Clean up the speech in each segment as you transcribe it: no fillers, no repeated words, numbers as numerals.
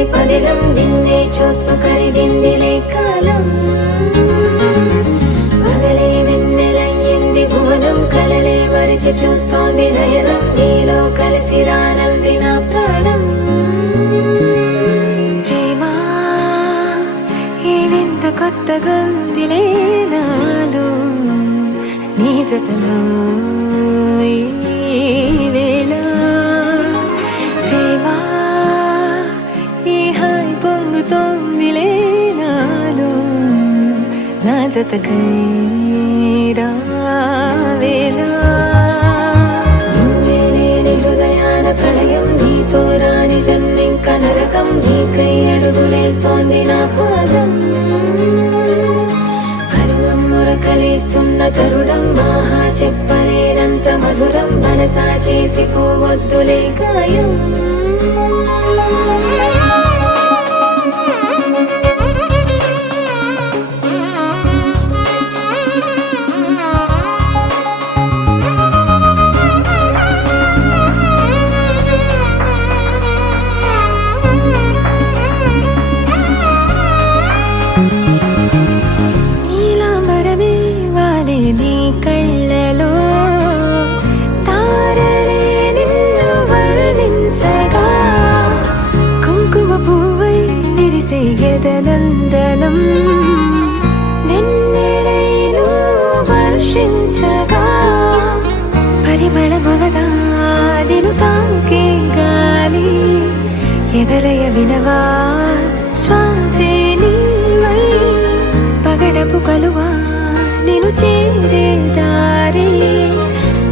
గుండె పదిలం నిన్నే చూస్తూ కరిగిందిలే కాలం పగలే వెన్నెలయ్యింది భువనం కలలే మరిచి చూస్తోంది నయనం నీలో కలిసి రానంది నా ప్రాణం ప్రేమ ఈ వింత కొత్తగా ఉందిలే నాలో నీ జతలో ఈ వేళ ప్రేమ ఈ హాయి పొంగుతోందిలే నాలో నా జతకై రావేలా నువ్వే లేని హృదయాల ప్రళయం నీతో రాని జన్మింక నరకం నీకై అడుగులేస్తోంది నా పాదం కలిస్తున్న తరుణం మహా చెప్పలేనంత మధురం మనసా చేసి పోవద్దులే గాయం నీ కళ్ళలో తారలే నిన్ను వర్ణించగా కుంకుమ పువ్వై విరిసే ఎదనందనం వెన్నెలైను వర్షించగా పరిమళమవదా నిన్ను తాకే గాలి ఎదలయ వినవా శ్వాసే నీవై పగడపు కలువా నిన్ను చేరే దారి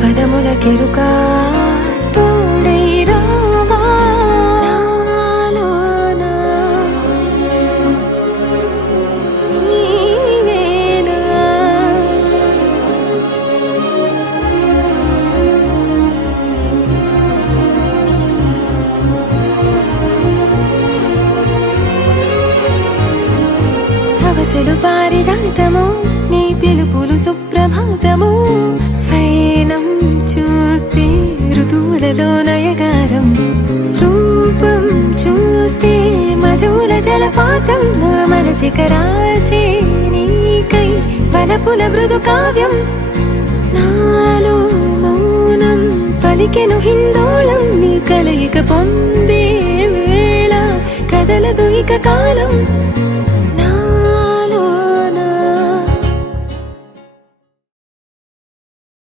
పదముల కెరుక తోడై రావా నాలోనా నీవేనా సవసులు పారిజాతము నీ పిలుపులు సుప్రభాతము ఫైనం చూస్తే ఋతువులలో నయగారం రూపం చూస్తే మధుర జలపాతం నా మనసిక రాసే నీకై వలపుల మృదు కావ్యం నాలో మౌనం పలికెను హిందోళం నీ కలయిక పొందే వేళ కదలదు ఇక కాలం